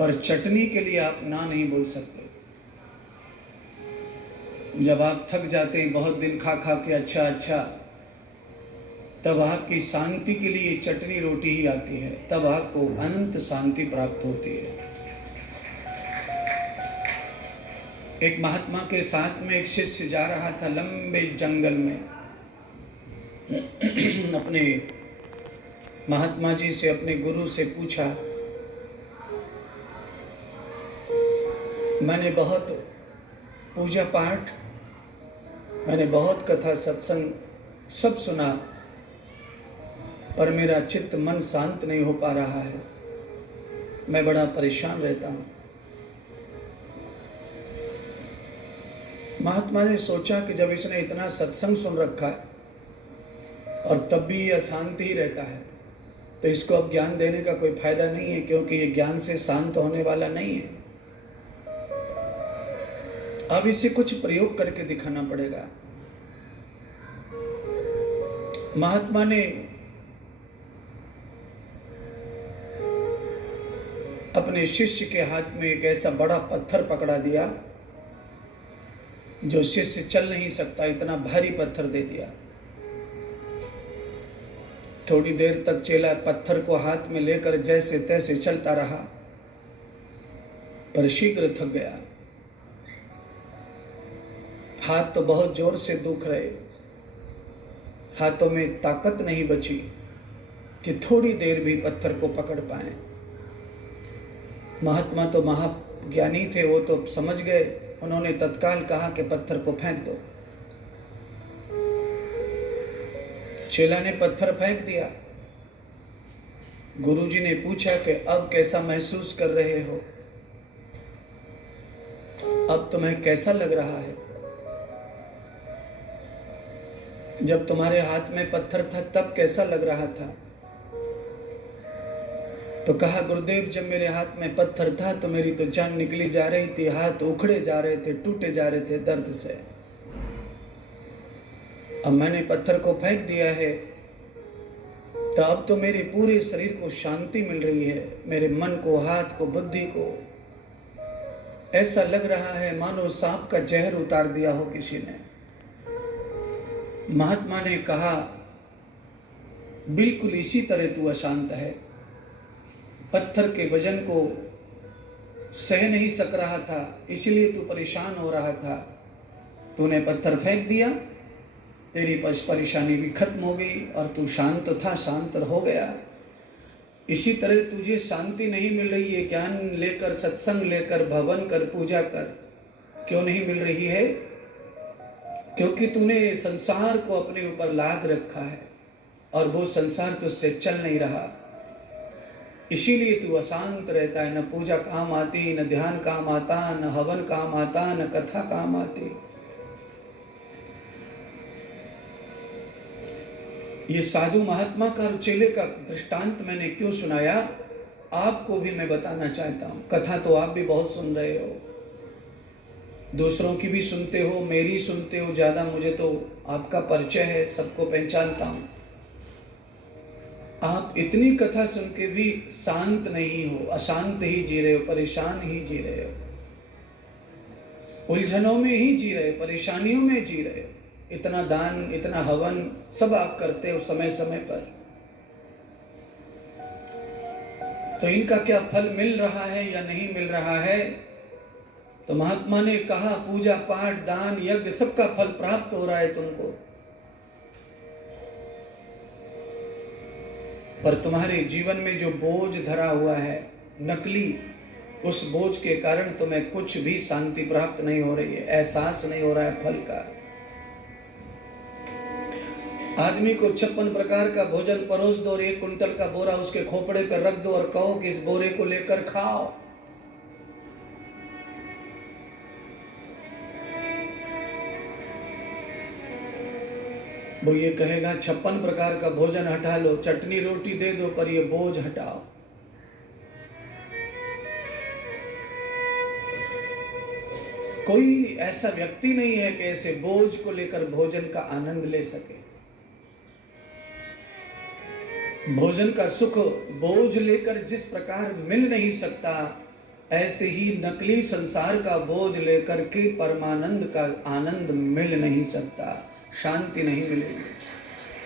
पर चटनी के लिए आप ना नहीं बोल सकते। जब आप थक जाते हैं बहुत दिन खा खा के अच्छा अच्छा, तब आपकी शांति के लिए चटनी रोटी ही आती है, तब आपको अनंत शांति प्राप्त होती है। एक महात्मा के साथ में एक शिष्य जा रहा था लंबे जंगल में। अपने महात्मा जी से, अपने गुरु से पूछा, मैंने बहुत पूजा पाठ, मैंने बहुत कथा सत्संग सब सुना, पर मेरा चित्त मन शांत नहीं हो पा रहा है, मैं बड़ा परेशान रहता हूँ। महात्मा ने सोचा कि जब इसने इतना सत्संग सुन रखा है और तब भी ये अशांति ही रहता है, तो इसको अब ज्ञान देने का कोई फायदा नहीं है, क्योंकि ये ज्ञान से शांत होने वाला नहीं है। अब इसे कुछ प्रयोग करके दिखाना पड़ेगा। महात्मा ने अपने शिष्य के हाथ में एक ऐसा बड़ा पत्थर पकड़ा दिया जो शिष्य चल नहीं सकता, इतना भारी पत्थर दे दिया। थोड़ी देर तक चेला पत्थर को हाथ में लेकर जैसे तैसे चलता रहा, पर शीघ्र थक गया। हाथ तो बहुत जोर से दुख रहे, हाथों में ताकत नहीं बची कि थोड़ी देर भी पत्थर को पकड़ पाए। महात्मा तो महाज्ञानी थे, वो तो समझ गए। उन्होंने तत्काल कहा कि पत्थर को फेंक दो। चेला ने पत्थर फेंक दिया। गुरुजी ने पूछा कि अब कैसा महसूस कर रहे हो, अब तुम्हें कैसा लग रहा है? जब तुम्हारे हाथ में पत्थर था तब कैसा लग रहा था? तो कहा, गुरुदेव जब मेरे हाथ में पत्थर था तो मेरी तो जान निकली जा रही थी, हाथ उखड़े जा रहे थे, टूटे जा रहे थे दर्द से। अब मैंने पत्थर को फेंक दिया है तो अब तो मेरे पूरे शरीर को शांति मिल रही है, मेरे मन को, हाथ को, बुद्धि को। ऐसा लग रहा है मानो सांप का जहर उतार दिया हो किसी ने। महात्मा ने कहा, बिल्कुल इसी तरह तू अशांत है। पत्थर के वजन को सह नहीं सक रहा था, इसलिए तू परेशान हो रहा था। तूने पत्थर फेंक दिया, तेरी परेशानी भी खत्म हो गई और तू शांत था, शांत हो गया। इसी तरह तुझे शांति नहीं मिल रही है, ज्ञान लेकर, सत्संग लेकर, भवन कर, पूजा कर, क्यों नहीं मिल रही है? क्योंकि तूने संसार को अपने ऊपर लाद रखा है और वो संसार तुझसे चल नहीं रहा, इसीलिए तू अशांत रहता है। न पूजा काम आती, न ध्यान काम आता, न हवन काम आता, न कथा काम आती। ये साधु महात्मा का और चेले का दृष्टांत मैंने क्यों सुनाया, आपको भी मैं बताना चाहता हूँ। कथा तो आप भी बहुत सुन रहे हो, दूसरों की भी सुनते हो, मेरी सुनते हो ज़्यादा, मुझे तो आपका परिचय है, सबको पहचानता हूँ। आप इतनी कथा सुन के भी शांत नहीं हो, अशांत ही जी रहे हो, परेशान ही जी रहे हो, उलझनों में ही जी रहे हो, परेशानियों में जी रहे हो। इतना दान, इतना हवन सब आप करते हो समय समय पर, तो इनका क्या फल मिल रहा है या नहीं मिल रहा है? तो महात्मा ने कहा, पूजा पाठ, दान, यज्ञ सबका फल प्राप्त हो रहा है तुमको, पर तुम्हारे जीवन में जो बोझ धरा हुआ है नकली, उस बोझ के कारण तुम्हें कुछ भी शांति प्राप्त नहीं हो रही है, एहसास नहीं हो रहा है फल का। आदमी को 56 प्रकार का भोजन परोस दो और 1 कुंटल का बोरा उसके खोपड़े पर रख दो और कहो कि इस बोरे को लेकर खाओ, वो ये कहेगा 56 प्रकार का भोजन हटा लो, चटनी रोटी दे दो, पर ये बोझ हटाओ। कोई ऐसा व्यक्ति नहीं है कि ऐसे बोझ को लेकर भोजन का आनंद ले सके। भोजन का सुख बोझ लेकर जिस प्रकार मिल नहीं सकता, ऐसे ही नकली संसार का बोझ लेकर के परमानंद का आनंद मिल नहीं सकता, शांति नहीं मिलेगी।